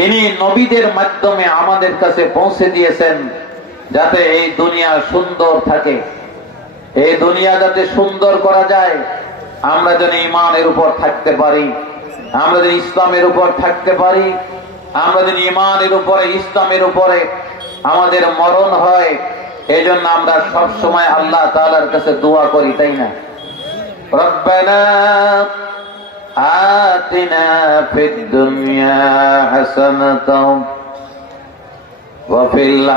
তিনি নবীদের মাধ্যমে আমাদের কাছে পৌঁছে দিয়েছেন যাতে এই দুনিয়া সুন্দর থাকে। এই দুনিয়া যাতে সুন্দর করা যায়, আমরা যেন ঈমানের উপর থাকতে পারি, আমরা যেন ইসলামের উপর থাকতে পারি, আমরা যেন ঈমানের উপরে ইসলামের উপরে আমাদের মরণ হয়। এই জন্য আমরা সব সময় আল্লাহ তাআলার কাছে দোয়া করি, তাই না? রব্বানা আতিনা ফিদ দুনিয়া হাসানাতাও ওয়া ফিল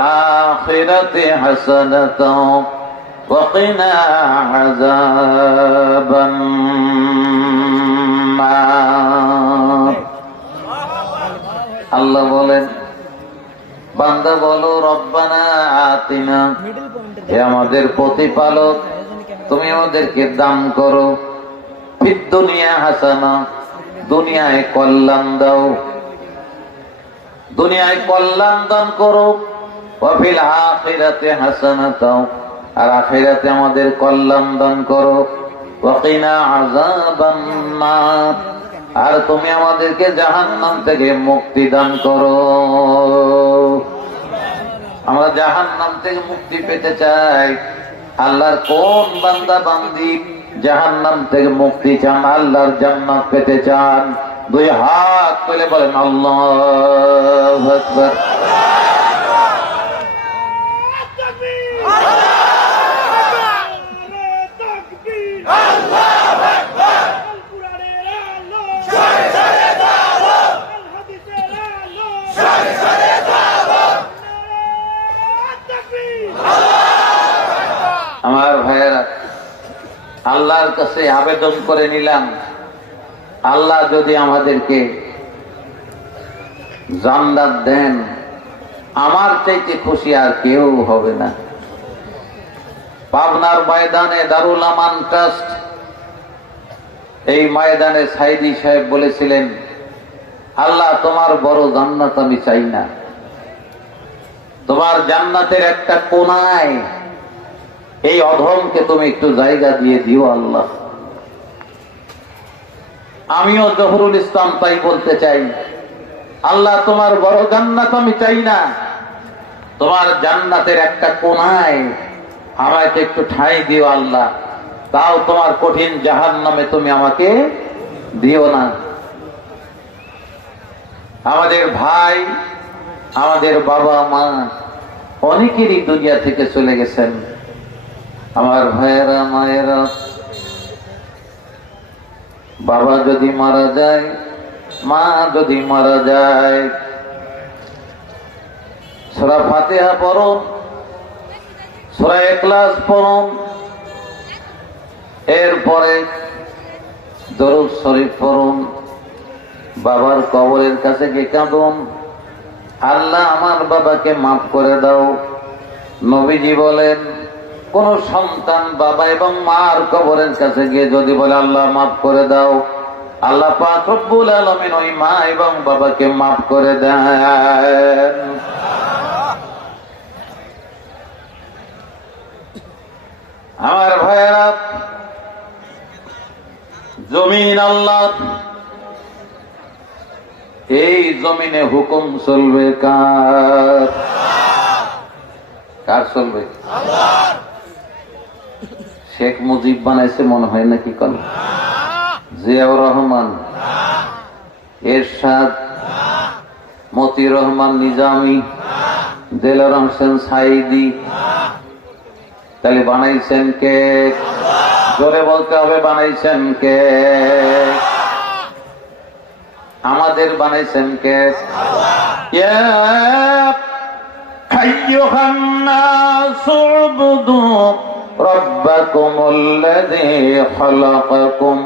আখিরাতি হাসানাতাও ওয়া কিনা আযাবান নার। আল্লাহ বলেন, বান্দা বলো রব্বানা আতিনা, হে আমাদের প্রতিপালক, তুমি আমাদেরকে দান করো, ফিদ দুনিয়া হাসানা, দুনিয়ায় কল্যাণ দাও, দুনিয়ায় কল্যাণ দান করো, ওয়া ফিল আখিরাতি হাসানাতাও, আর আখিরাতে আমাদের কল্যাণ দান করো, ওয়া কিনা আযাবান নার, আর তুমি আমাদেরকে জাহান্নাম থেকে মুক্তি দান করো। আমরা জাহান্নাম থেকে মুক্তি পেতে চাই। আল্লাহর কোন বান্দা বান্দি জাহান্নাম থেকে মুক্তি চান, আল্লাহর জান্নাত পেতে চান? দুই হাত তুলে বলেন আল্লাহু আকবার। আমার ভাইয়েরা, আল্লাহর কাছে আবেদন করে নিলাম, আল্লাহ যদি আমাদেরকে জান্নাত দেন, আমার চাইতে খুশি আর কেউ হবে না। পাবনার ময়দানে দারুল আমান ট্রাস্ট, এই ময়দানে সাইদি সাহেব বলেছিলেন, আল্লাহ তোমার বড় জান্নাত আমি চাই না, তোমার জান্নাতের একটা কোনায় এই অধমকে তুমি একটু জায়গা দিয়ে দিও আল্লাহ। আমিও জহুরুল ইসলাম তাই বলতে চাই, আল্লাহ তোমার বড় জান্নাত আমি চাই না, তোমার জান্নাতের একটা কোনায় আমাকে একটু ঠাঁই দিও আল্লাহ, তাও তোমার কঠিন জাহান্নামে তুমি আমাকে দিও না। আমাদের ভাই, আমাদের বাবা মা অনেকেরই দুনিয়া থেকে চলে গেছেন। আমার ভাইয়েরা মায়েরা, বাবা যদি মারা যায়, মা যদি মারা যায়, সূরা ফাতিহা পড়ুন, সূরা ইখলাস পড়ুন, এরপরে দরুদ শরীফ পড়ুন, বাবার কবরের কাছে গিয়ে কাঁদুন, আল্লাহ আমার বাবাকে মাফ করে দাও। নবীজি বলেন, কোন সন্তান বাবা এবং মার কবরের কাছে গিয়ে যদি বলে আল্লাহ মাফ করে দাও, আল্লাহ পাক রব্বুল আলামিন ওই মা এবং বাবাকে মাফ করে দেন। আমার ভাইয়েরা, জমিন আল্লাহ, এই জমিনে হুকুম চলবে কার? কার চলবে? শেখ মুজিব বানাইছে মনে হয় নাকি? কল জিয়াউর রহমান, এরশাদ, মতিউর রহমান নিজামী, দেলোয়ার হোসেন সাইদি, তাহলে বানাইছেন কে? জোরে বলতে হবে, বানাইছেন কে? আমাদের বানাইছেন কে? ইয়া আইয়ুহান নাসু উবুদু রাব্বাকুমুল্লাযী খালাকাকুম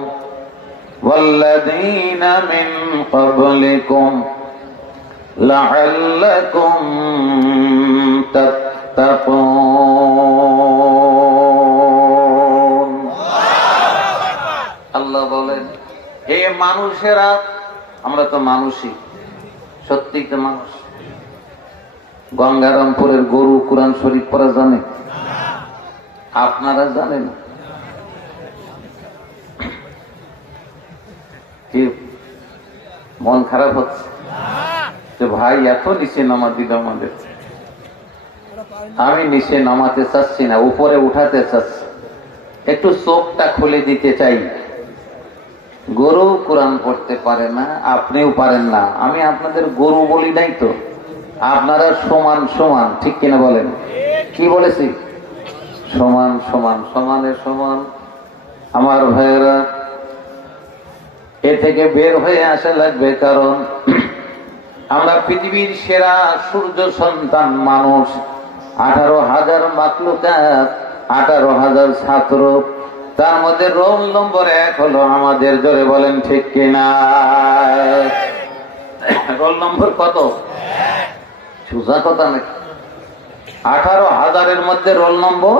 ওয়াল্লাযীনা মিন ক্বাবলিকুম লাআল্লাকুম তাত্তাকুন। আল্লাহ বলেন, হে মানুষেরা, আমরা তো মানুষই, সত্যি তো মানুষ। গঙ্গারামপুরের গরু কোরআন শরীফ পড়া জানে? আপনারা জানেন? কি মন খারাপ হচ্ছে? যে ভাই এত নিচে নামা দিল আমাদের, আমি নিচে নামাতে চাচ্ছি না, উপরে উঠাতে চাচ্ছি, একটু চোখটা খুলে দিতে চাই। গরু কোরআন পড়তে পারে না, আপনিও পারেন না, আমি আপনাদের গরু বলি নাই তো, আপনারা সমান সমান, ঠিক কিনা বলেন? কি বলেছি? সমান সমান, সমানের সমান। আমার ভাইয়েরা, এ থেকে বের হয়ে আসা লাগবে, কারণ আমরা পৃথিবীর সেরা সূর্য সন্তান মানুষ, 18,000 মাখলুকাত, 18,000 ছাত্র, তার মধ্যে রোল নম্বর 1 হলো আমাদের। জোরে বলেন ঠিক কিনা? রোল নম্বর কত? সোজা কথা নাকি? 18,000-এর মধ্যে রোল নম্বর।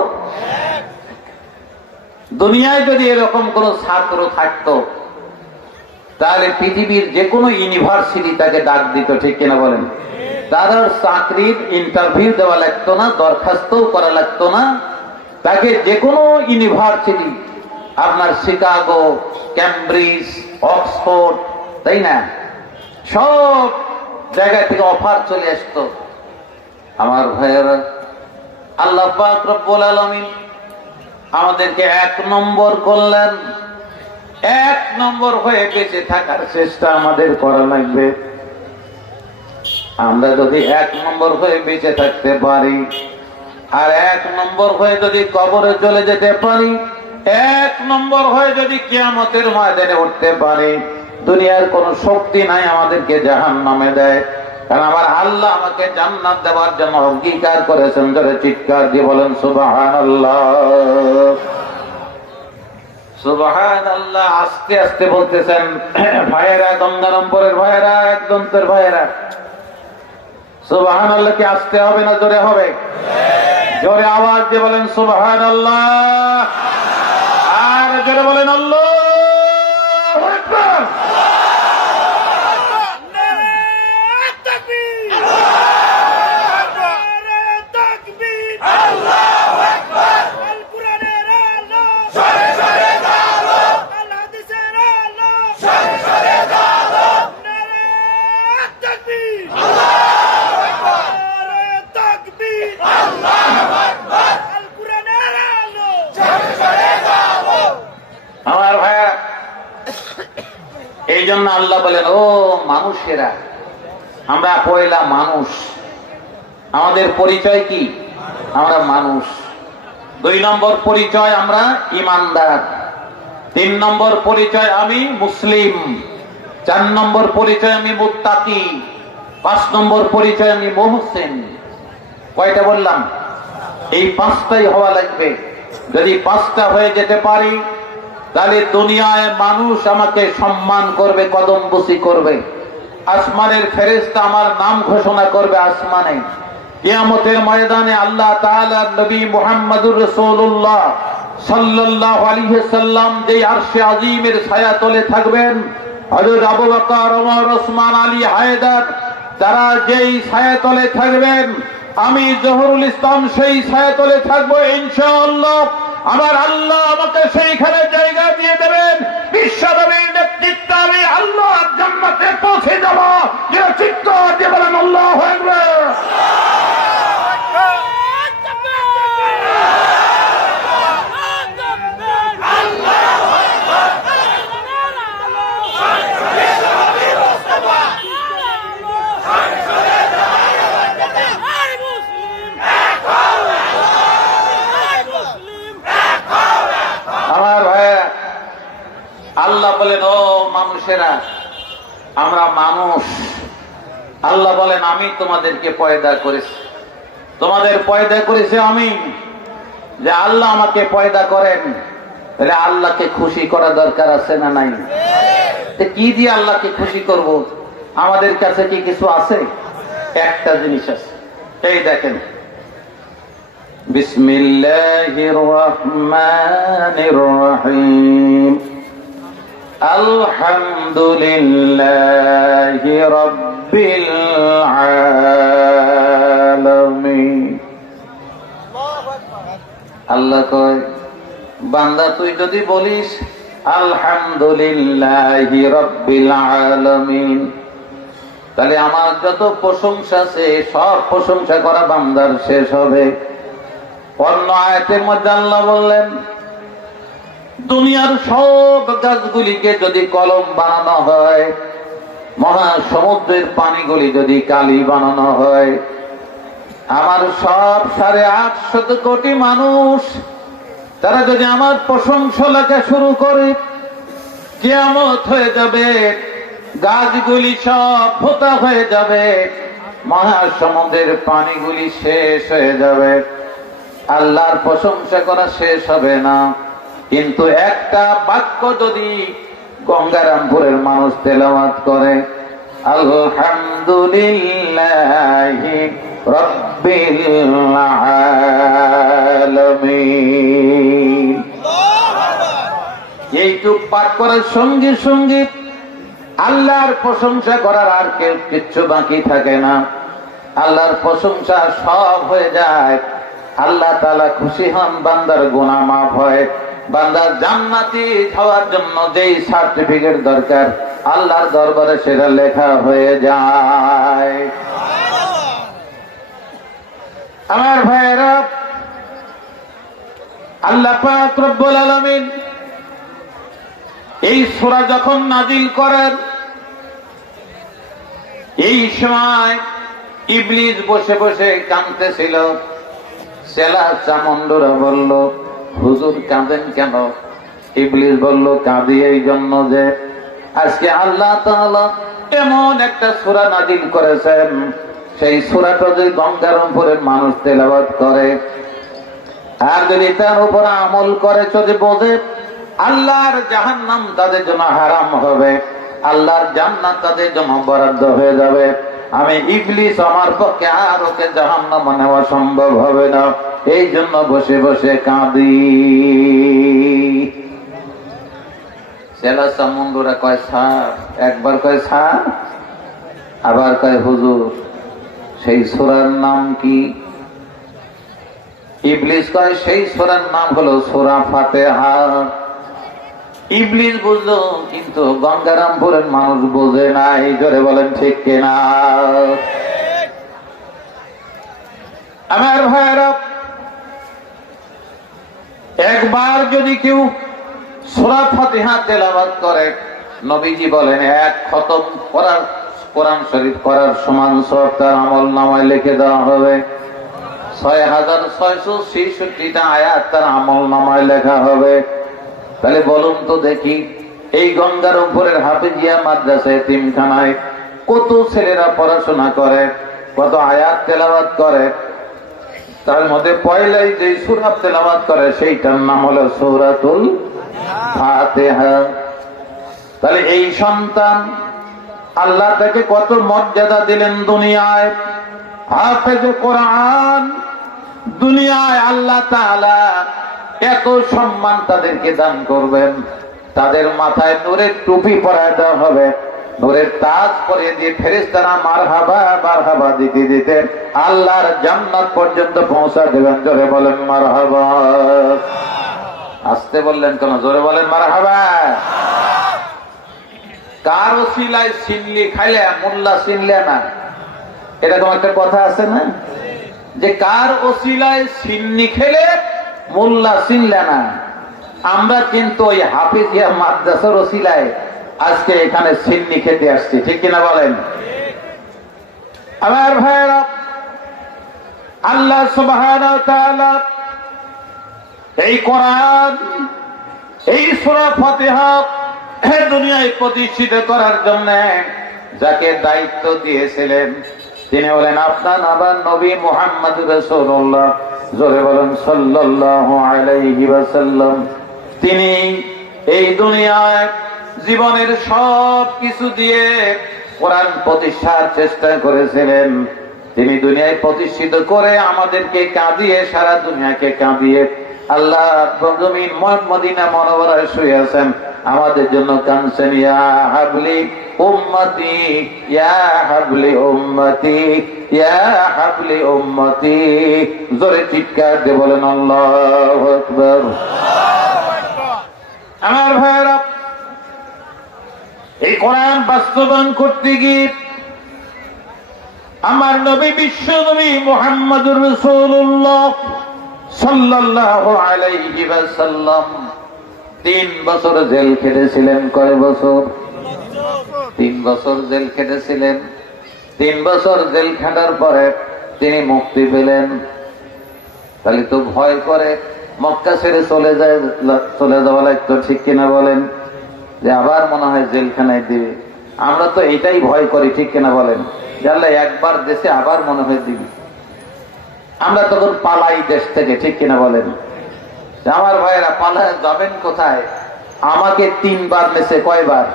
দুনিয়ায় যদি এরকম কোন ছাত্র থাকতো, তাহলে পৃথিবীর যে কোনো ইউনিভার্সিটি তাকে ডাক দিত, ঠিক কিনা বলেন? তাদের চাকরির ইন্টারভিউ দেওয়া লাগতো না, দরখাস্তও করা লাগতো না, তাকে যে কোনো ইউনিভার্সিটি, আপনার শিকাগো, ক্যামব্রিজ, অক্সফোর্ড, তাই না, সব জায়গা থেকে অফার চলে আসতো। আমার ভাইয়েরা, আল্লাহ পাক রব্বুল আলামিন আমাদেরকে 1 নম্বর করলেন। 1 নম্বর হয়ে বেঁচে থাকার চেষ্টা আমাদের করা লাগবে। আমরা যদি 1 নম্বর হয়ে বেঁচে থাকতে পারি, আর 1 নম্বর হয়ে যদি কবরে চলে যেতে পারি, 1 নম্বর হয়ে যদি কিয়ামতের ময়দানে উঠতে পারি, দুনিয়ার কোন শক্তি নাই আমাদেরকে জাহান্নামে দেয়। কারণ আমার আল্লাহ আমাকে জান্নাত দেওয়ার জন্য অঙ্গীকার করেছেন। জোরে চিৎকার দিয়ে বলেন সুবহানাল্লাহ, সুবহানাল্লাহ। আস্তে আস্তে বলতেছেন ভাইয়েরা, গঙ্গা নম্বরের ভাইয়েরা, একদন্তের ভাইয়েরা, সুবহানাল্লাহ কি আসতে হবে না জোরে হবে? জোরে আওয়াজ দিয়ে বলেন সুবহানাল্লাহ, আর জোরে বলেন আল্লাহু আকবার। আমার ভাইয়া, এই জন্য আল্লাহ বলেন, ও মানুষেরা, আমরা পয়লা মানুষ, আমাদের পরিচয় কি? আমরা মানুষ। 2 নম্বর পরিচয় আমরা ইমানদার। 3 নম্বর পরিচয় আমি মুসলিম। 4 নম্বর পরিচয় আমি মুত্তাকি। 5 নম্বর পরিচয় আমি মুহসিন। কয়টা বললাম? এই 5টাই হওয়া লাগবে। যদি 5টা হয়ে যেতে পারি, তাহলে দুনিয়ায় মানুষ আমাকে সম্মান করবে, কদম বুসি করবে। আসমানের ফেরেশতা আমার নাম ঘোষণা করবে আসমানে। কিয়ামতের ময়দানে আল্লাহ তাআলা নবী মুহাম্মদুর রাসূলুল্লাহ সাল্লাল্লাহু আলাইহি ওয়াসাল্লাম যেই আরশে আজিমের ছায়াতলে থাকবেন, হযরত আবু বকর, ওমর, ওসমান, আলী, হায়দার, তারা যেই ছায়াতলে থাকবেন, আমি জহুরুল ইসলাম সেই ছায়াতলে থাকবো ইনশাআল্লাহ। আমার আল্লাহ আমাকে সেইখানে জায়গা দিয়ে দেবেন। বিশ্বনবীর নেতৃত্বে আমি আল্লাহ জান্নাতে পৌঁছে যাব। যে চিৎকার দিয়ে বলেন আল্লাহু আকবার। আমার ভাইয়া, আল্লাহ বলেন, ও মানুষেরা, আমরা মানুষ। আল্লাহ বলেন, আমি তোমাদেরকে পয়দা করেছি, তোমাদের পয়দা করেছি আমি। যে আল্লাহ আমাকে পয়দা করেন, তাহলে আল্লাহকে খুশি করা দরকার আছে না নাই? কি দিয়ে আল্লাহকে খুশি করব? আমাদের কাছে কি কিছু আছে? একটা জিনিস আছে, এই দেখেন, বিসমিল্লাহির রহমানির রহিম, আলহামদুলিল্লাহি রাব্বিল আলামিন। আল্লাহ কয়, বান্দা তুই যদি বলিস আলহামদুলিল্লাহি রাব্বিল আলামিন, তাহলে আমার যত প্রশংসা আছে সব প্রশংসা করা বান্দার শেষ হবে। অন্য আয়াতের মধ্যে আল্লাহ বললেন, দুনিয়ার সব গাছগুলিকে যদি কলম বানানো হয়, মহাসমুদ্রের পানিগুলি যদি কালি বানানো হয়, আমার সব 850 কোটি মানুষ তারা যদি আমার প্রশংসা লেখা শুরু করে, কিয়ামত হয়ে যাবে, গাছগুলি সব ভোতা হয়ে যাবে, মহাসমুদ্রের পানিগুলি শেষ হয়ে যাবে, আল্লাহর প্রশংসা করা শেষ হবে না। কিন্তু একটা বাক্য যদি গঙ্গারামপুরের মানুষ তেলাওয়াত করে, আলহামদুলিল্লাহি রাব্বিল আলামিন, এইটুক পাঠ করার সঙ্গে সঙ্গে আল্লাহর প্রশংসা করার আর কেউ কিচ্ছু বাকি থাকে না। আল্লাহর প্রশংসা সব হয়ে যায়। আল্লাহ তাআলা খুশি হন, বান্দার গুনাহ মাফ হয়, বান্দার জান্নাতি হওয়ার জন্য যেই সার্টিফিকেট দরকার আল্লাহর দরবারে সেটা লেখা হয়ে যায়। আমার ভাইয়েরা, আল্লাহ পাক রব্বুল আলামিন এই সূরা যখন নাজিল করেন, এই সময় ইবলিস বসে বসে কাঁদতেছিল। চেলা চামুন্ডরা বলল, হুজুর কাঁদেন কেন? ইবলিস বলল, কাঁদি এই জন্য যে আজকে আল্লাহ তাআলা এমন একটা সূরা নাজিল করেছেন, সেই সূরাটা যদি গঙ্গারামপুরের মানুষ তেলাওয়াত করে আর যদি তার উপর আমল করে, যদি বোঝে আল্লাহর জাহান্নাম তাদের জন্য হারাম হবে, আল্লাহর জান্নাত তাদের জন্য বরাদ্দ হয়ে যাবে। আমি ইবলিস আমার পক্ষে আর ওকে জাহান্নামে নেওয়া সম্ভব হবে না, এই জন্য বসে বসে কাঁদি। চেলা চামুন্ডরা কয় স্যার, একবার কয় স্যার, আবার কয় হুজুর সেই সূরার নাম কি? ইবলিস কয় সেই সূরার নাম হলো সূরা ফাতিহা। ইবলিস বুঝলো, কিন্তু গঙ্গারামপুরের মানুষ বোঝে নাই। জোরে বলেন ঠিক কিনা? আমার ভাইয়েরা, একবার যদি কেউ সূরা ফাতিহা তেলাওয়াত করে, নবীজি বলেন এক খতম করার কোরআন শরীফ করার সমান সওয়াব তার আমলনামায় লিখে দেওয়া হবে। 6666টা আয়াত তার আমলনামায় লেখা হবে। তাহলে বলুন তো দেখি, এই গঙ্গারামপুরের হাফিজিয়া মাদ্রাসা এতিমখানায় কত ছেলেরা পড়াশোনা করে, কত আয়াত তেলাওয়াত করে, তার মধ্যে পয়লাই যে সূরা তেলাওয়াত করে সেইটার নাম হলো সূরাতুল ফাতিহা। তাহলে এই সন্তান আল্লাহ তাকে কত মর্যাদা দিলেন দুনিয়ায়, হাফেজ কোরআন। দুনিয়ায় আল্লাহ তাআলা এত সম্মান তাদেরকে দান করবেন, তাদের মাথায় নূরের টুপি পরায় দেওয়া হবে, নূরের তাজ পরিয়ে দিয়ে ফেরেশতারা মারহাবা মারহাবা দিতে দিতে আল্লাহর জান্নাত পর্যন্ত পৌঁছা দেবেন। জোরে বলেন মারহাবা। আসতে বললেন কেন? জোরে বলেন মারহাবা। কার ওসিলায় সিনলি খাইলে মোল্লা চিনলে না, এরকম একটা কথা আছে না, যে কার ওসিলায় সিন্নি খেলে মোল্লা চিনলে না। আমরা কিন্তু ওই হাফিজিয়া মাদ্রাসার ওসিলায় আজকে এখানে সিন্নি খেতে আসছি, ঠিক কিনা বলেন? আমার ভাইয়েরা, আল্লাহ সুবহানাহু ওয়া তাআলা এই কোরআন, এই সূরা ফাতিহা দুনিয়ায় প্রতিষ্ঠিত করার জন্য যাকে দায়িত্ব দিয়েছিলেন তিনি হলেন আপনার আবার নবী মুহাম্মদ রাসূলুল্লাহ। জোরে বলেন সাল্লাল্লাহু আলাইহি ওয়াসাল্লাম। তিনি এই দুনিয়ায় জীবনের সব কিছু দিয়ে কোরআন প্রতিষ্ঠার চেষ্টা করেছিলেন। তিনি দুনিয়ায় প্রতিষ্ঠিত করে আমাদেরকে কাঁদিয়ে, সারা দুনিয়াকে কাঁদিয়ে আল্লাহ জমিন মদিনা মুনাওয়ারায় শুয়ে আছেন, আমাদের জন্য কাঁদছেন। ইয়া হাবলি উম্মতি, ইয়া হাবলি উম্মতি, ইয়া হাবলি উম্মতি। জোরে চিৎকার দিয়ে বলেন আল্লাহু আকবার। আমার ভাইয়েরা, এই কোরআন বাস্তবায়ন করতে গিয়ে আমার নবী বিশ্ব নবী মুহাম্মদুর রাসূলুল্লাহ সাল্লাল্লাহু আলাইহি ওয়াসাল্লাম 3 বছর জেল খেটেছিলেন। কয় বছর? 3 বছর জেল খেটেছিলেন। 3 বছর জেল খাটার পরে তিনি মুক্তি পেলেন। তাহলে তো ভয় করে মক্কা ছেড়ে চলে যাওয়া লাগতো, ঠিক কিনা বলেন? যে আবার মনে হয় জেলখানায় দিবে। আমরা তো এটাই ভয় করি, ঠিক কিনা বলেন? জানলে একবার দেশে আবার মনে হয় দিবি। আমরা তখন পালাই দেশ থেকে, ঠিক কিনা বলেন? আমার ভাইয়েরা, পালায় যাবেন কোথায়? আমাকে 3 বার মেসে। কয়বার?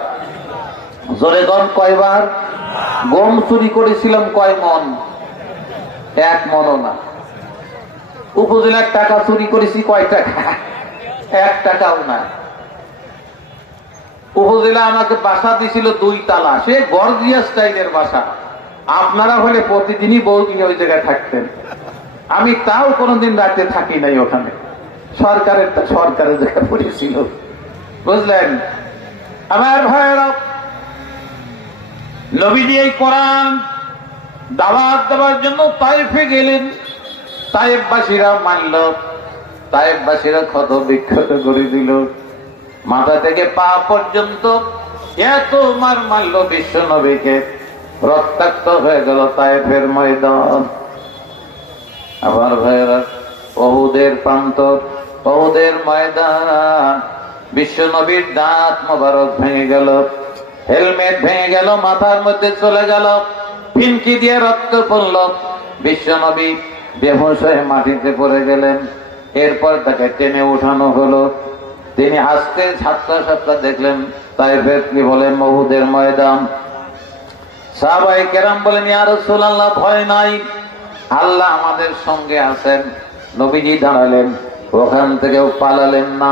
জোরে গম কয়বার? গম চুরি করেছিলাম কয় মন? 1 মনও না। উপজেলার টাকা চুরি করেছি কয় টাকা? 1 টাকাও না। উপজেলা আমাকে বাসা দিছিল 2 তালা, সে গর্জিয়াস স্টাইলের বাসা। আপনারা হলে প্রতিদিনই বহুদিন ওই জায়গায় থাকতেন। আমি তাও কোনোদিন রাতে থাকি নাই ওখানে। সরকারের জায়গা পড়েছিল, বুঝলেন? আমার ভাইয়েরা, নবীজি এই কোরআন দাওয়াত দেওয়ার জন্য তায়েফে গেলেন। তায়েফবাসীরা মানল, তায়েফবাসীরা ক্ষত বিক্ষত করে দিল। মাথা থেকে পা পর্যন্ত এত মারল বিশ্ব নবীকে, রক্তাক্ত হয়ে গেল তায়েফের ময়দান। আমার ভাইয়েরা, উহুদের প্রান্তর, উহুদের ময়দান, বিশ্ব নবীর দাঁত মোবারক ভেঙে গেল, হেলমেট ভেঙে গেল, মাথার মধ্যে চলে গেল, ফিনকি দিয়ে রক্ত পড়ল। বিশ্ব নবী বেহুশ হয়ে মাটিতে পড়ে গেলেন। এরপর তাকে টেনে উঠানো হলো। তিনি আস্তে সাতটা দেখলেন তায়েফের কি বলেন উহুদের ময়দান। সাহাবায়ে কেরাম বলেন, ইয়া রাসূলুল্লাহ, ভয় নাই, আল্লাহ আমাদের সঙ্গে আছেন। নবীজি দাঁড়ালেন, ওখান থেকেও পালালেন না।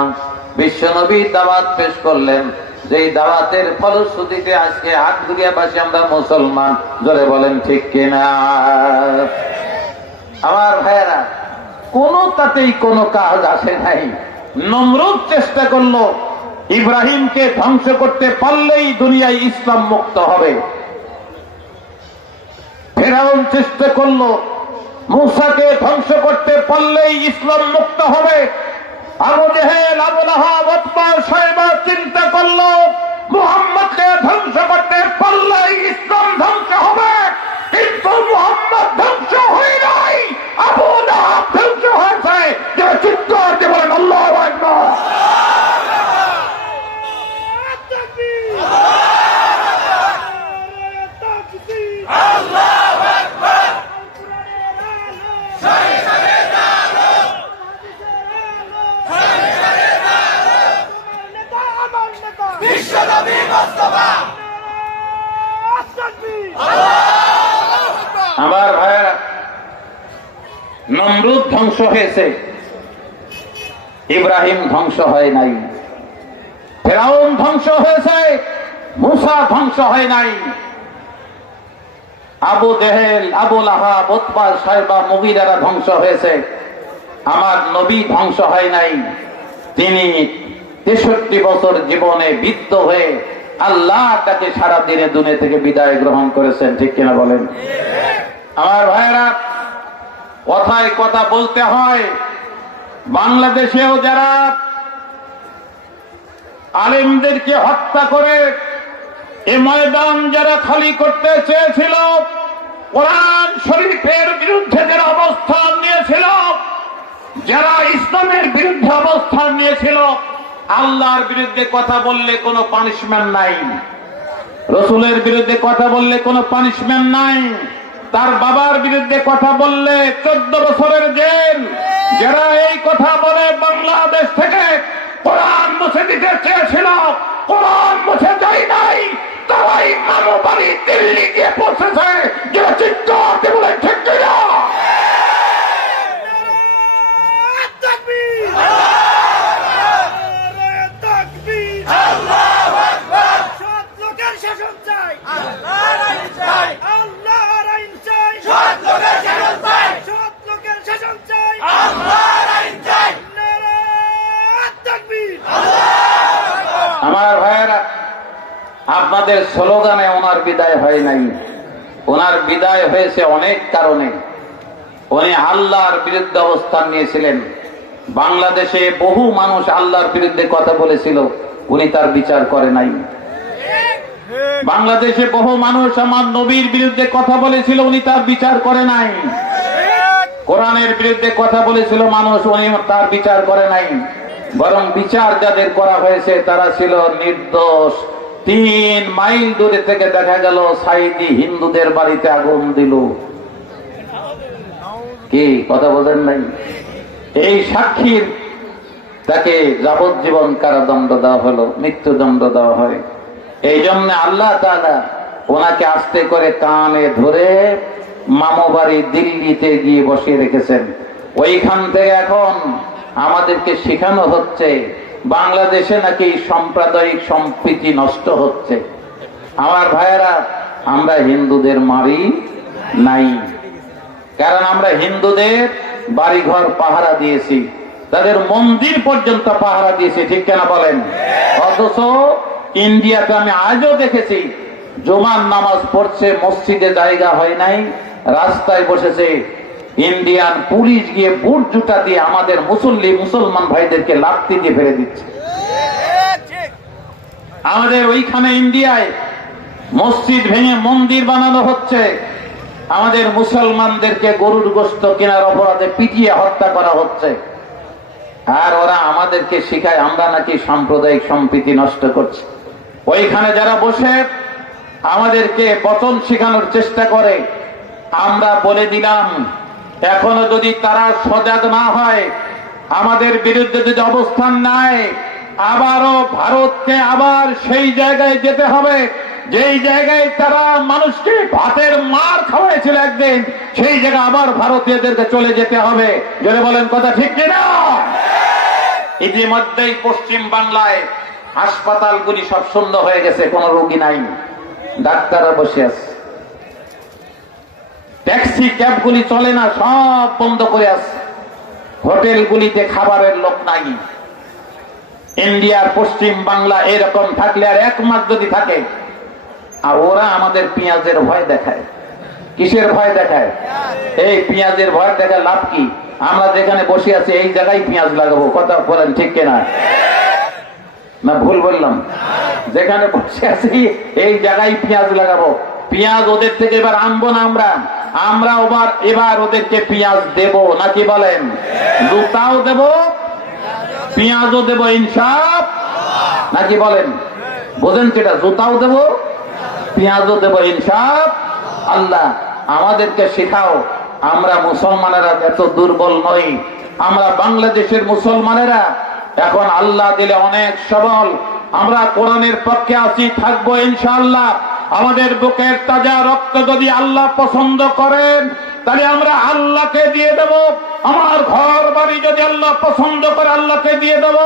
বিশ্ব নবী দাওয়াত পেশ করলেন, যেই দাওয়াতের ফলশ্রুতিতে আজকে আটঘরিয়াবাসী আমরা মুসলমান। জোরে বলেন ঠিক কিনা? আমার ভাইয়েরা, তাতেই কোনো কাজ আসে নাই। নমরুদ চেষ্টা করলো ইব্রাহিমকে ধ্বংস করতে পারলেই দুনিয়ায় ইসলাম মুক্ত হবে। ফেরাউন চেষ্টা করলো মূসাকে ধ্বংস করতে পারলেই ইসলাম মুক্ত হবে। আবু জেহেল, আবু লাহাব, উতবা, শায়বা চিন্তা করলো মুহাম্মদকে ধ্বংস করতে পারলেই ইসলাম ধ্বংস হবে। কিন্তু মুহাম্মদ ধ্বংস হয় নাই, আবু লাহাব ধ্বংস হয়েছে। যারা চিৎকার দিয়ে বলেন আল্লাহু আকবার। আমার ভাইয়েরা, নমরুদ ধ্বংস হয়েছে, ইব্রাহিম ধ্বংস হয় নাই। ফেরাউন ধ্বংস হয়েছে, মূসা ধ্বংস হয় নাই। আবু জেহেল, আবু লাহাব, উতবা, শায়বা, মুগীরারা ধ্বংস হয়েছে, আমার নবী ধ্বংস হয় নাই। তিনি 63 বছর জীবনে বৃদ্ধ হয়ে আল্লাহ তাকে সারা দিনে দুনিয়া থেকে বিদায় গ্রহণ করেছেন, ঠিক কিনা বলেন? আমার ভাইয়েরা, কথায় কথা বলতে হয়। বাংলাদেশেও যারা আলেমদেরকে হত্যা করে এ ময়দান যারা খালি করতে চেয়েছিল, কোরআন শরীফের বিরুদ্ধে যারা অবস্থান নিয়েছিল, যারা ইসলামের বিরুদ্ধে অবস্থান নিয়েছিল, আল্লাহর বিরুদ্ধে কথা বললে কোনো পানিশমেন্ট নাই, রসুলের বিরুদ্ধে কথা বললে কোনো পানিশমেন্ট নাই, তার বাবার বিরুদ্ধে কথা বললে 14 বছরের জেল। যারা এই কথা বলে বাংলাদেশ থেকে কোরআন মুছে দিতে চেয়েছিল, কোরআন মুছে যায় নাই, তারাই মানব বাড়ি দিল্লি গিয়ে পৌঁছেছে। যারা চিৎকার দিয়ে বলে ঠিক কিনা? আমার ভাইয়েরা, আপনাদের স্লোগানে ওনার বিদায় হয় নাই। ওনার বিদায় হয়েছে অনেক কারণে। উনি আল্লাহর বিরুদ্ধে অবস্থান নিয়েছিলেন। বাংলাদেশে বহু মানুষ আল্লাহর বিরুদ্ধে কথা বলেছিল, উনি তার বিচার করে নাই। বাংলাদেশে বহু মানুষ আমার নবীর বিরুদ্ধে কথা বলেছিল, উনি তার বিচার করে নাই। কোরআনের বিরুদ্ধে কথা বলেছিল মানুষ, উনি তার বিচার করে নাই। বরং বিচার যাদের করা হয়েছে তারা ছিল নির্দোষ। 3 মাইল দূরে থেকে দেখা গেল সাইদি হিন্দুদের বাড়িতে আগুন দিল। কি কথা বলেন নাই? এই সাক্ষীর তাকে যাবজ্জীবন কারাদণ্ড দেওয়া হলো, মৃত্যুদণ্ড দেওয়া হয়। এই জন্য আল্লাহ তাআলা ওনাকে আস্তে করে কানে ধরে মামু বাড়ি দিল্লিতে গিয়ে বসিয়ে রেখেছেন। ওইখান থেকে এখন আমাদেরকে শেখানো হচ্ছে বাংলাদেশে নাকি সাম্প্রদায়িক সম্প্রীতি নষ্ট হচ্ছে। আমার ভাইয়েরা, আমরা হিন্দুদের মারি নাই, কারণ আমরা হিন্দুদের বাড়িঘর পাহারা দিয়েছি, তাদের মন্দির পর্যন্ত পাহারা দিয়েছি, ঠিক কেনা বলেন? অথচ ইন্ডিয়াতে আমি আজও দেখেছি জুমার নামাজ পড়ছে, মসজিদে জায়গা হয় নাই, রাস্তায় বসেছে ইন্ডিয়ান পুলিশ গিয়ে বুট জুতা দিয়ে আমাদের মুসলমান ভাইদেরকে লাথি দিয়ে ফেলে দিচ্ছে। আমাদের ওইখানে ইন্ডিয়ায় মসজিদ ভেঙে মন্দির বানানো হচ্ছে, আমাদের মুসলমানদেরকে গরুর গোশত কেনার অপরাধে পিটিয়ে হত্যা করা হচ্ছে। আর ওরা আমাদেরকে শিখায় আমরা নাকি সাম্প্রদায়িক সম্প্রীতি নষ্ট করছি। ওইখানে যারা বসে আমাদেরকে পতন শেখানোর চেষ্টা করে, আমরা বলে দিলাম এখনো যদি তারা সজাগ না হয়, আমাদের বিরুদ্ধে যদি অবস্থান নেয়, আবারও ভারতকে আবার সেই জায়গায় যেতে হবে যেই জায়গায় তারা মানুষকে ভাতের মার খাওয়াইছিল একদিন, সেই জায়গায় আবার ভারতীয়দেরকে চলে যেতে হবে। যদি বলেন কথা ঠিক কিনা? ইতিমধ্যেই পশ্চিম বাংলায় হাসপাতালগুলি সব শূন্য হয়ে গেছে, কোনো রোগী নাই, ডাক্তাররা বসে আছে। ট্যাক্সি ক্যাবগুলি চলে না, সব বন্ধ করে আছে। হোটেলগুলিতে খাবারের লোক নাই। ইন্ডিয়ার পশ্চিম বাংলা এরকম থাকলে আর 1 মাস যদি থাকে, আর ওরা আমাদের পেঁয়াজের ভয় দেখায়। কিসের ভয় দেখায়? এই পেঁয়াজের ভয় দেখায় লাভ কি? আমরা যেখানে বসে আছি এই জায়গায় পেঁয়াজ লাগাবো, কথা বলেন ঠিক কিনা? না ভুল বললাম? যেখানে বসে আছি এই জায়গায় পেঁয়াজ লাগাবো। পেঁয়াজ ওদের থেকে এবার আনবো না, আমরা এবার ওদেরকে পেঁয়াজ দেব, নাকি বলেন? জুতাও দেব, পেঁয়াজও দেব ইনসাফ, নাকি বলেন? বোঝেন সেটা? জুতাও দেব, পেঁয়াজও দেব ইনসাফ। আল্লাহ আমাদেরকে শেখাও, আমরা মুসলমানেরা এত দুর্বল নই। আমরা বাংলাদেশের মুসলমানেরা এখন আল্লাহ দিলে অনেক সবল। আমরা কোরআনের পক্ষে আছি, থাকবো ইনশাআল্লাহ। আমাদের বুকের তাজা রক্ত যদি আল্লাহ পছন্দ করেন, তাহলে আমরা আল্লাহকে দিয়ে দেব। আমার ঘর বাড়ি যদি আল্লাহ পছন্দ করে আল্লাহকে দিয়ে দেব।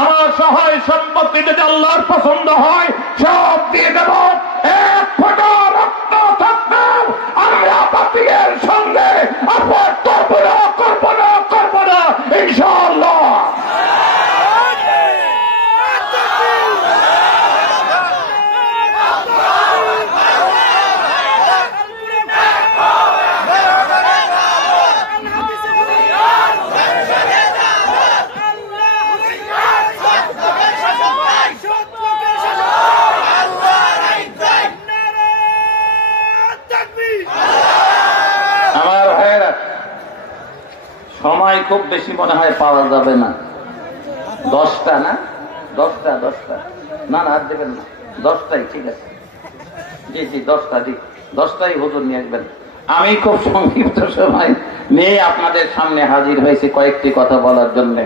আমার সহায় সম্পত্তি যদি আল্লাহর পছন্দ হয় সব দিয়ে দেব। 1 ফোঁটা রক্ত থাকতেও আমরা বাতিলের সঙ্গে আপদ করবো না ইনশাআল্লাহ। সময় খুব বেশি মনে হয় পাওয়া যাবে না। 10টা না? 10টা না আর দেবেন না, 10টাই ঠিক আছে। জি 10টাই হুজুর নিয়ে আসবেন। আমি খুব সংক্ষিপ্ত সময় নিয়ে আপনাদের সামনে হাজির হয়েছি কয়েকটি কথা বলার জন্য।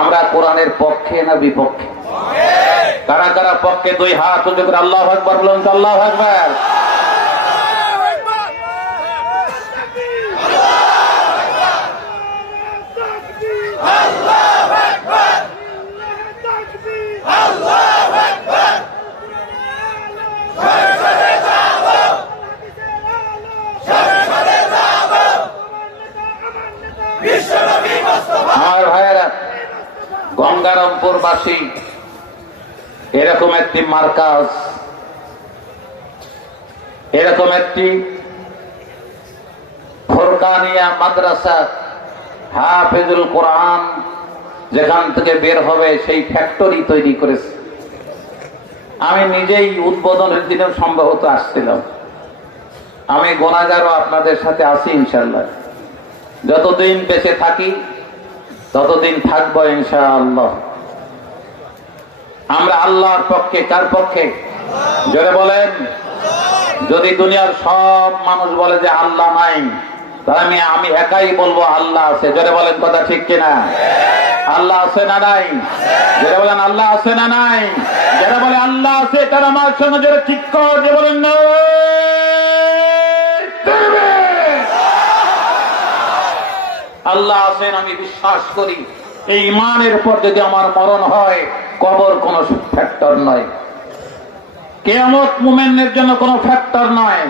আমরা কোরআনের পক্ষে না বিপক্ষে? কারা কারা পক্ষে 2 হাত উঁচু করে আল্লাহু আকবার বলুন তো। আল্লাহু আকবার। আমার ভাইয়েরা, গঙ্গারামপুরবাসী এরকম একটি মার্কাজ, এরকম একটি হাক্কানিয়া মাদ্রাসা, হাফেজুল কোরআন যেখান থেকে বের হবে সেই ফ্যাক্টরি তৈরি করেছে। আমি নিজেই উদ্বোধনের দিনে সম্ভবত আসছিলাম। আমি গুনাহগারও আপনাদের সাথে আছি ইনশাআল্লাহ। যতদিন বেঁচে থাকি ততদিন থাকবো ইনশাআল্লাহ। আমরা আল্লাহর পক্ষে, কার পক্ষে? জোরে বলেন। যদি দুনিয়ার সব মানুষ বলে যে আল্লাহ নাই, তাহলে আমি একাই বলবো আল্লাহ আছে। জোরে বলেন, কথা ঠিক কিনা? আল্লাহ আছে না নাই? যারা বলেন আল্লাহ আছে না নাই? যারা বলে আল্লাহ আছে তারা আমার সঙ্গে জোরে ঠিক করে বলেন না। আল্লাহ আছেন আমি বিশ্বাস করি। এই ইমানের উপর যদি আমার মরণ হয়, কবর কোন ফ্যাক্টর নয়, কিয়ামত মুমিনের জন্য কোন ফ্যাক্টর নয়।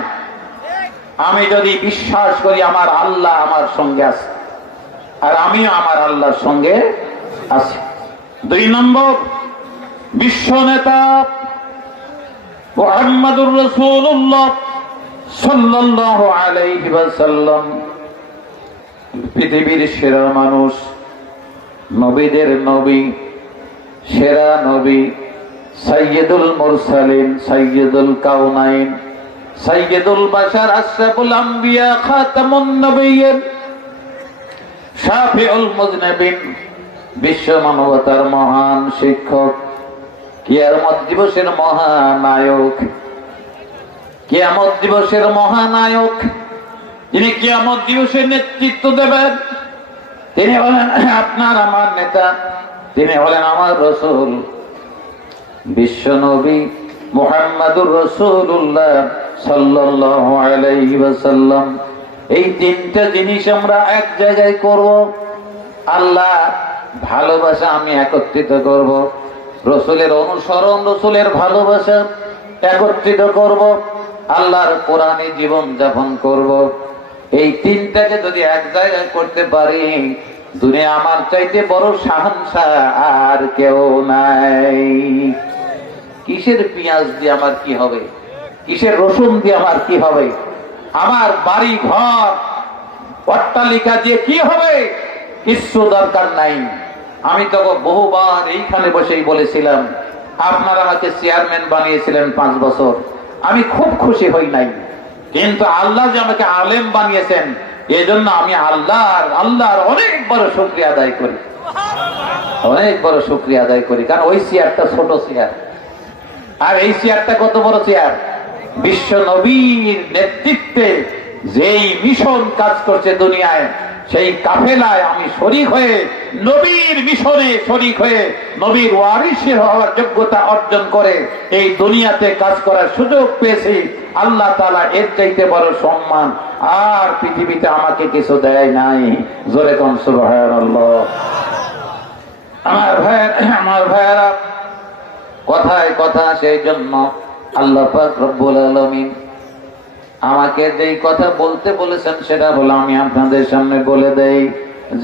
আমি যদি বিশ্বাস করি আমার আল্লাহ আমার সঙ্গে আছে, আর আমিও আমার আল্লাহর সঙ্গে আছি। 2 নম্বর, বিশ্ব নেতা মুহাম্মদুর রাসূলুল্লাহ সাল্লাল্লাহু আলাইহি ওয়াসাল্লাম পৃথিবীর সেরা মানুষ, নবীদের নবী, সেরা নবী, সাইয়্যিদুল মুরসালিন, সাইয়্যিদুল কাউনাইন, সাইয়্যিদুল বাশার, আশরাফুল আম্বিয়া, খাতামুন নবিয়্যিন, শাফিউল মুযনিবিন, বিশ্ব মানবতার মহান শিক্ষক, কিয়ামত দিবসের মহানায়ক, কিয়ামত দিবসের মহানায়ক, যিনি কিয়ামত দিবসের নেতৃত্ব দেবেন, তিনি হলেন আপনার আমার নেতা, তিনি হলেন আমার রাসূল বিশ্ব নবী মুহাম্মদুর রাসূলুল্লাহ সাল্লাল্লাহু আলাইহি ওয়াসাল্লাম। এই 3টা জিনিস আমরা এক জায়গায় করব। আল্লাহ ভালোবাসা আমি একত্রিত করব, রাসূলের অনুসরণ, রাসূলের ভালোবাসা একত্রিত করব, আল্লাহর কোরআনে জীবন যাপন করব। এই 3টাকে যদি এক জায়গায় করতে পারি, দুনিয়া আমার চাইতে বড় শাহনশাহ আর কেউ নাই। কিসের পেঁয়াজ দিয়ে আমার কি হবে? কিসের রসুন দিয়ে আমার কি হবে? আমার বাড়ি ঘর অট্টালিকা দিয়ে কি হবে? কিছু দরকার নাই। আমি তো বহুবার এইখানে বসেই বলেছিলাম, আপনারা আমাকে চেয়ারম্যান বানিয়েছিলেন 5 বছর, আমি খুব খুশি হই নাই। কিন্তু আল্লাহ যে আমাকে আলেম বানিয়েছেন, এজন্য আমি আল্লাহর অনেক বড় শুকরিয়া আদায় করি, অনেক বড় শুকরিয়া আদায় করি। কারণ ওই চেয়ারটা ছোট চেয়ার, আর এই চেয়ারটা কত বড় চেয়ার। বিশ্ব নবীর নেতৃত্বে যেই মিশন কাজ করছে দুনিয়ায়, সেই কাফেলায় আমি শরীক হয়ে, নবীর মিশনে শরীক হয়ে, নবীর ওয়ারিস হওয়ার যোগ্যতা অর্জন করে এই দুনিয়াতে কাজ করার সুযোগ পেয়েছি। আল্লাহ তাআলা এর চাইতে বড় সম্মান আর পৃথিবীতে আমাকে কিছু দেয় নাই। জোরে কোন সুবহানাল্লাহ। আমার ভাইয়েরা, কথায় কথা, সেই জন্য আল্লাহ পাক রব্বুল আলামিন আমাকে যেই কথা বলতে বলেছেন সেটা হলো আমি আপনাদের সামনে বলে দেই।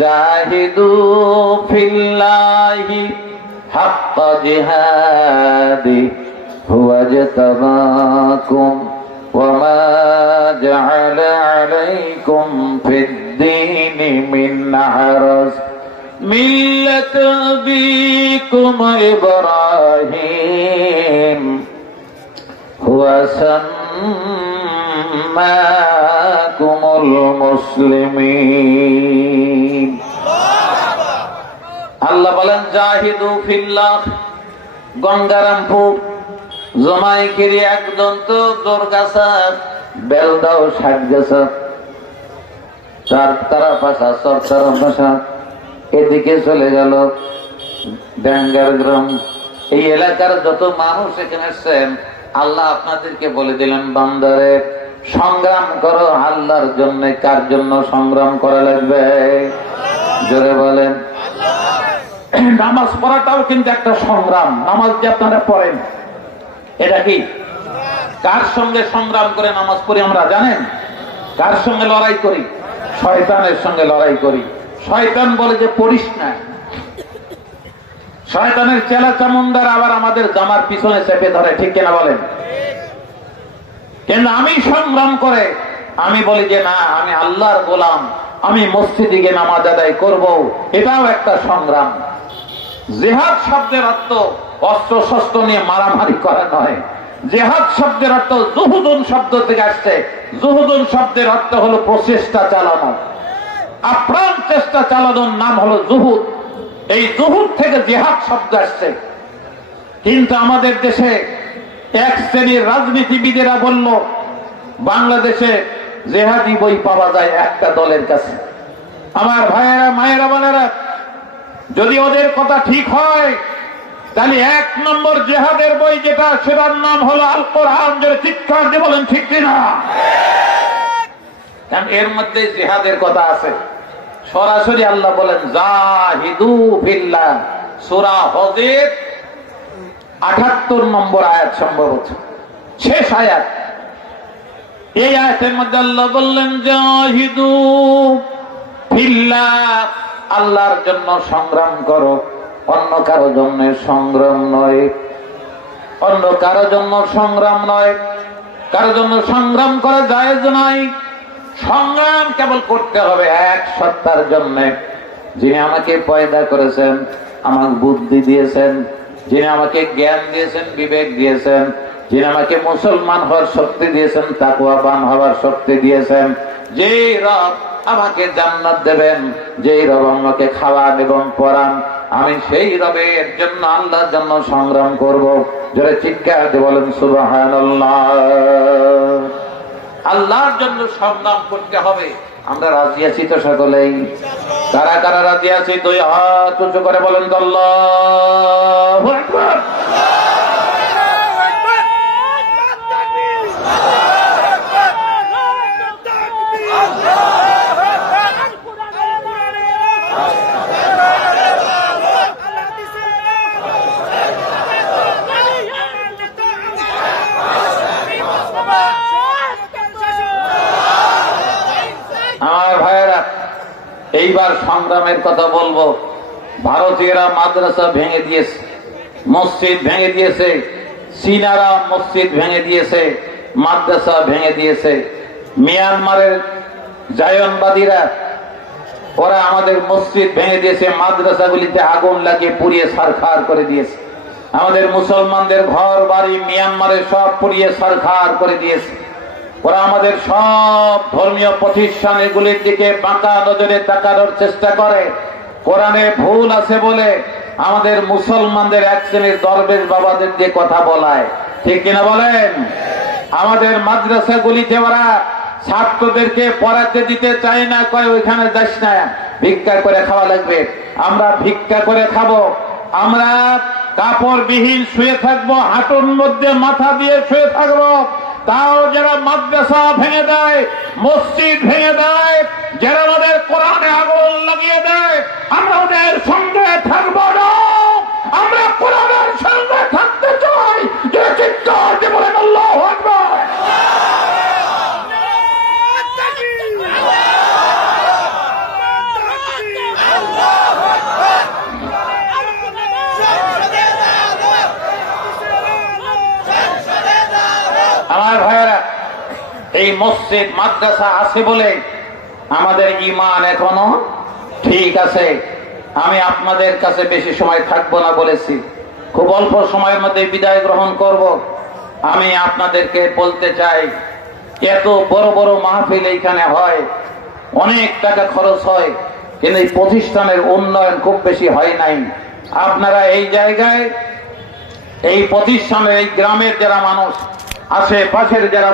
জাহিদু ফিল্লাহি হাক্কা জিহাদি হুয়া জাতাবাকুম ওয়া মা জাআলা আলাইকুম ফিদ-দীনি মিন হারাজ মিল্লাত আবিকুম ইব্রাহিম হুয়া সাম্মাকুমুল মুসলিমিন। আল্লাহ বলেন জাহিদু ফিল্লাহ। গঙ্গারামপুর জমাইকেরি একদম তো দোরগাছা, বেলদাও 60 গাছা, তারা পাশা, সরকার পাশা, এদিকে চলে গেল ড্যাঙ্গার গ্রাম। এই এলাকার যত মানুষ এখানে এসছেন, আল্লাহ আপনাদেরকে বলে দিলেন, বান্দারে সংগ্রাম করো আল্লাহর জন্য। কার জন্য সংগ্রাম করা লাগবে? জোরে বলেন। নামাজ পড়াটাও কিন্তু একটা সংগ্রাম। নামাজ যে আপনারা পড়েন, এটা কি কার সঙ্গে সংগ্রাম করে নামাজ পড়ি আমরা জানেন? কার সঙ্গে লড়াই করি? শয়তানের সঙ্গে লড়াই করি। শয়তান বলে যে পড়িস না। শয়তানের চেলা চামুন্ডার আবার আমাদের জামার পিছনে চেপে ধরে, ঠিক কিনা বলেন? কিন্তু আমি সংগ্রাম করে আমি বলি যে না, আমি আল্লাহর গোলাম, আমি মসজিদে গিয়ে নামাজ আদায় করব, এটাও একটা সংগ্রাম। জিহাদ শব্দের অর্থ অস্ত্র শস্ত্র নিয়ে মারামারি করা নয়। জিহাদ শব্দের অর্থ জুহুদুন শব্দ থেকে আসছে। জুহুদুন শব্দের অর্থ হলো প্রচেষ্টা চালানো, আপ্রাণ চেষ্টা চালানোর নাম হলো জুহুদ। এই জুহুদ থেকে জিহাদ শব্দ আসছে। কিন্তু আমাদের দেশে এক শ্রেণীর রাজনীতিবিদেরা বলল বাংলাদেশে জেহাদি বই পাওয়া যায় একটা দলের কাছে। আমার ভাইয়েরা, মায়েরা, বোনেরা, যদি ওদের কথা ঠিক হয় তাহলে 1 নম্বর জেহাদের বই যেটা, সেটার নাম হলো আল কোরআন। যারা চিৎকার দিয়ে বলেন ঠিক কিনা? কারণ এর মধ্যে জিহাদের কথা আছে। সরাসরি আল্লাহ বলেন জাহিদু ফিল্লাহ, সূরা হজের 78 নম্বর আয়াত, সম্ভবত শেষ আয়াত। এই আয়াতের মধ্যে আল্লাহ বললেন জাহিদু ফিল্লাহ, আল্লাহর জন্য সংগ্রাম করো, অন্য কারো জন্য সংগ্রাম নয়, অন্য কারো জন্য সংগ্রাম নয়। কারো জন্য সংগ্রাম করা জায়েজ নাই। সংগ্রাম কেবল করতে হবে এক সত্তার জন্য, যিনি আমাকে পয়দা করেছেন, আমাকে বুদ্ধি দিয়েছেন, যিনি আমাকে জ্ঞান দিয়েছেন, বিবেক দিয়েছেন, যিনি আমাকে মুসলমান হওয়ার শক্তি দিয়েছেন, তাকওয়াবান হওয়ার শক্তি দিয়েছেন, যেই রব আমাকে জান্নাত দেবেন, যেই রব আমাকে খাওয়ান এবং পরান, আমি সেই রবের জন্য, আল্লাহর জন্য সংগ্রাম করব। যারা চিৎকার দিয়ে বলেন সুবহানাল্লাহ। আল্লাহর জন্য সংগ্রাম করতে হবে। আমরা রাজি আছি তো সকলেই? কারা কারা রাজি আছি? 2 হাত উঁচু করে বলেন তো আল্লাহু আকবার। আমার ভাইয়েরা, এইবার সংগ্রামের কথা বলবো। ভারতীয়রা মাদ্রাসা ভেঙে দিয়েছে, মসজিদ ভেঙে দিয়েছে, চীনারা মসজিদ ভেঙে দিয়েছে, মাদ্রাসা ভেঙে দিয়েছে। মিয়ানমারের জায়নবাদীরা, ওরা আমাদের মসজিদ ভেঙে দিয়েছে, মাদ্রাসাগুলিতে আগুন লাগিয়ে পুড়িয়ে ছারখার করে দিয়েছে। আমাদের মুসলমানদের ঘর বাড়ি মিয়ানমারে সব পুড়িয়ে ছারখার করে দিয়েছে। ওরা আমাদের সব ধর্মীয় প্রতিষ্ঠানগুলির দিকে বাঁকা নজরে তাকানোর চেষ্টা করে। কোরআনে ভুল আছে বলে আমাদের মুসলমানদের এক শ্রেণীর দরবেশ বাবাদের দিয়ে কথা বলায়, ঠিক কিনা বলেন? আমাদের মাদ্রাসাগুলিতে ওরা ছাত্রদেরকে পড়াতে দিতে চায় না, কয় ওইখানে যাস না, ভিক্ষা করে খাওয়া লাগবে। আমরা ভিক্ষা করে খাবো, আমরা কাপড়বিহীন শুয়ে থাকবো, হাঁটুর মধ্যে মাথা দিয়ে শুয়ে থাকবো। তাও যারা মাদ্রাসা ভেঙে দেয়, মসজিদ ভেঙে দেয়, যারা আমাদের কোরআনে আগুন লাগিয়ে দেয়, আমরা ওদের সঙ্গে থাকবো না। আমরা কোরআনের সঙ্গে থাকতে চাই। যে চিৎকার দিয়ে বলেন আল্লাহু আকবার। আমার ভাইয়েরা, এই মসজিদ মাদ্রাসা আছে বলে আমাদের ঈমান এখনো ঠিক আছে। আমি আপনাদের কাছে বেশি সময় থাকবো না বলেছি, খুব অল্প সময়ের মধ্যে বিদায় গ্রহণ করব। আমি আপনাদেরকে বলতে চাই, এত বড় বড় মাহফিল এইখানে হয়, অনেক টাকা খরচ হয়, কিন্তু এই প্রতিষ্ঠানের উন্নয়ন খুব বেশি হয় নাই। আপনারা এই জায়গায়, এই প্রতিষ্ঠানের, এই গ্রামের যারা মানুষ, আশেপাশের যারা